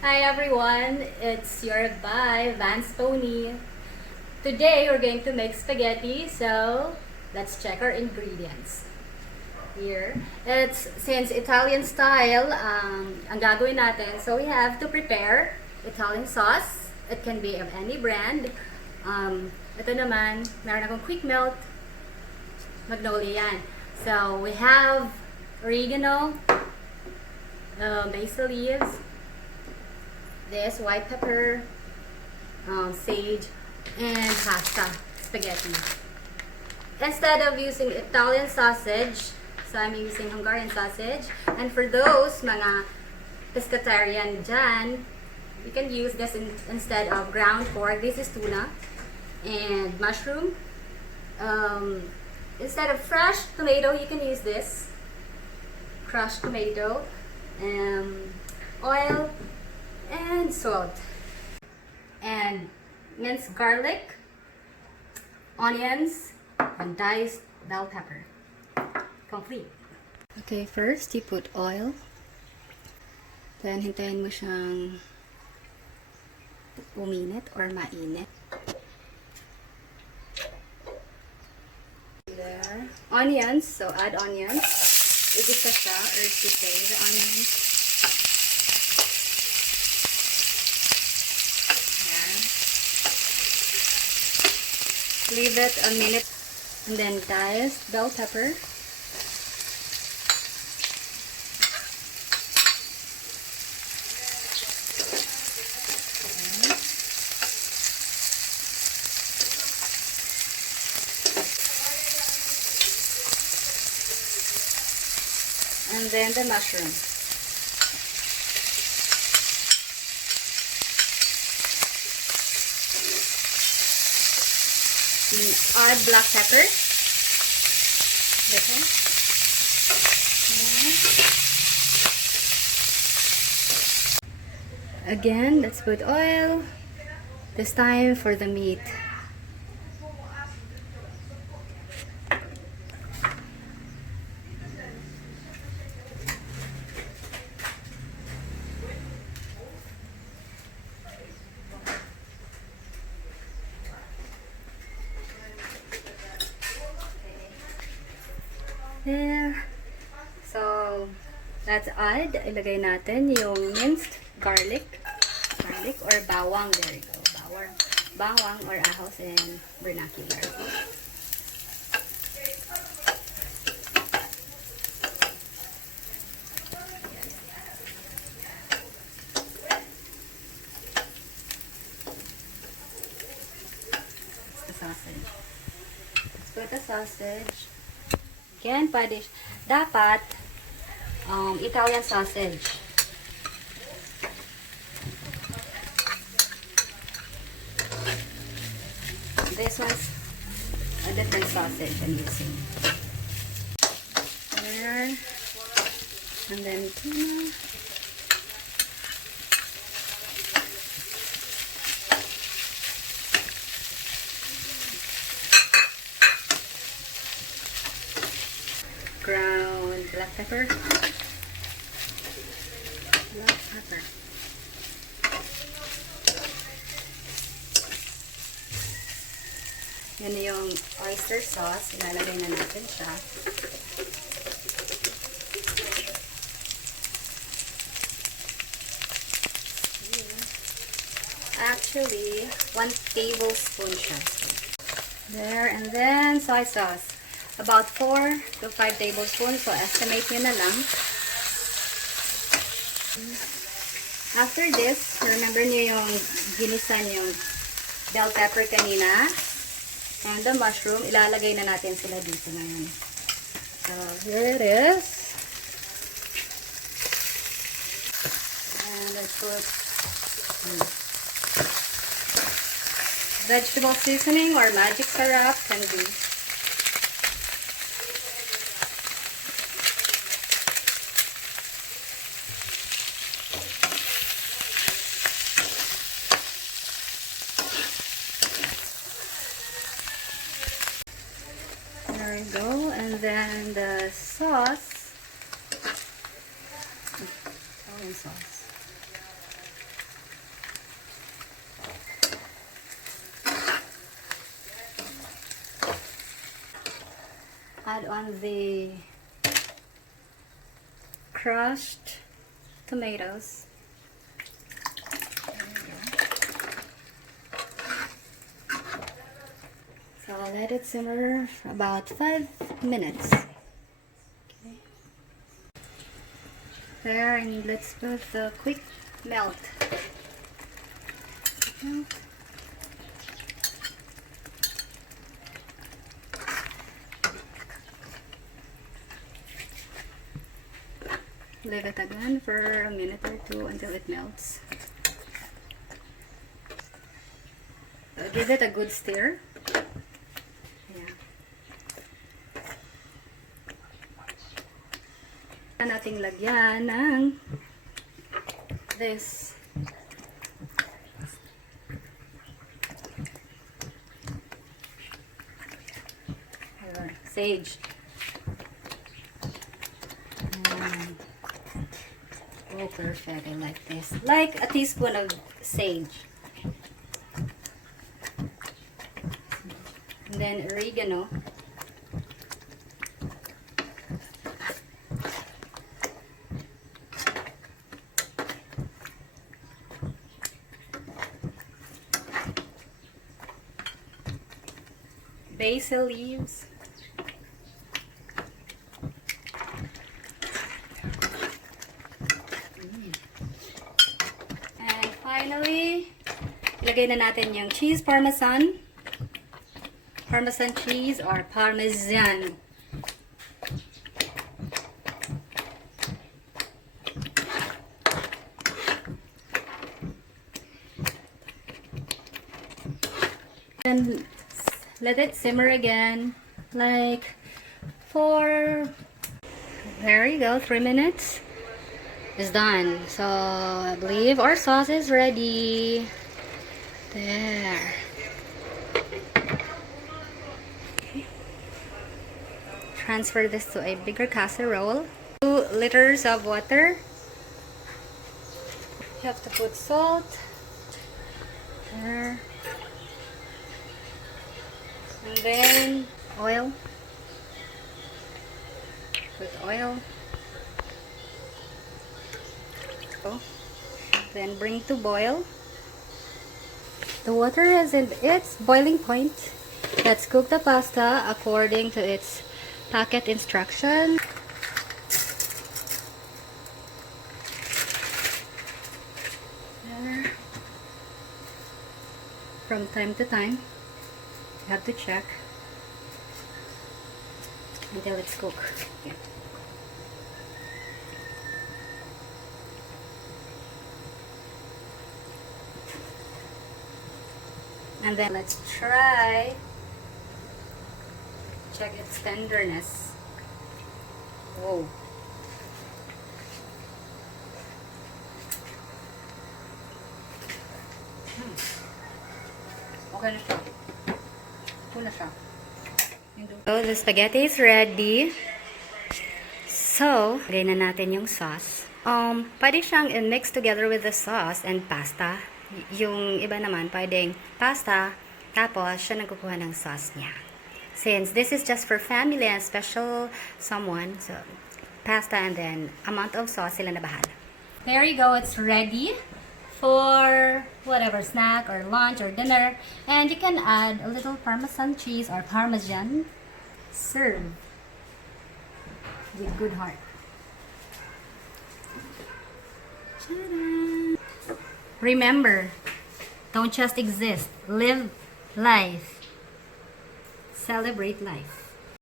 Hi everyone, it's your by Vance Pony. Today we're going to make spaghetti, so let's check our ingredients. Here, since Italian style ang gagawin natin, so we have to prepare Italian sauce. It can be of any brand. Ito naman, meron akong quick melt magnolia yan. So we have oregano, basil leaves, this white pepper, sage, and pasta spaghetti. Instead of using Italian sausage, so I'm using Hungarian sausage. And for those mga pescatarian dyan, you can use this instead of ground pork. This is tuna and mushroom. Instead of fresh tomato, you can use this crushed tomato, oil, and salt, and minced garlic, onions, and diced bell pepper. Complete. Okay, first you put oil, then hintayin mo siyang uminit or mainit. There. Onions, so add onions. Igisa siya or saute the onions. Leave it a minute, and then diced bell pepper, and then the mushroom. Add black pepper. Okay. Again, let's put oil. This time for the meat. There. So, let's add. Ilagay natin yung minced garlic or bawang. There you go. Bawang or ahos in vernacular. The sausage. Let's put the sausage. Again, dapat Italian sausage. This one's a different sausage I'm using. There. And then tuna. Ground black pepper. Yan yung oyster sauce. Ilalagay na natin siya. Actually, 1 tablespoon siya. There, and then soy sauce. About 4 to 5 tablespoons. So, estimate nyo na lang. After this, remember nyo yung ginisan yung bell pepper kanina. And the mushroom, ilalagay na natin sila dito ngayon. So, here it is. And let's put vegetable seasoning or magic syrup can be. There we go, and then the sauce, Italian sauce. add on the crushed tomatoes. So I'll let it simmer for about 5 minutes. Okay. There, and let's put the quick melt. Leave it again for a minute or two until it melts. Give it a good stir. Yeah. Nating lagyan ng this sage. Oh, perfect. I like this. Like a teaspoon of sage. And then oregano. Basil leaves. And finally, ilagay na natin yung cheese parmesan. Parmesan cheese or parmesan. And let it simmer again, like for, there you go, 3 minutes. It's done. So I believe our sauce is ready. There. Okay. Transfer this to a bigger casserole. 2 liters of water. You have to put salt. There. And then oil. Put oil. Then bring to boil. The water is in its boiling point. Let's cook the pasta according to its packet instruction. There. From time to time, you have to check until it's cooked. Yeah. And then let's try, check its tenderness. Whoa. Okay na siya. Ito na siya. So, the spaghetti is ready. So, lagay na natin yung sauce. Pwede siyang mix together with the sauce and pasta. Yung iba naman, pwedeng pasta, tapos siya nagkukuha ng sauce niya. Since this is just for family and special someone, so pasta and then amount of sauce sila na bahala. There you go, it's ready for whatever snack or lunch or dinner. And you can add a little parmesan cheese or parmesan. Serve with good heart. Ta-da! Remember, don't just exist. Live life. Celebrate life.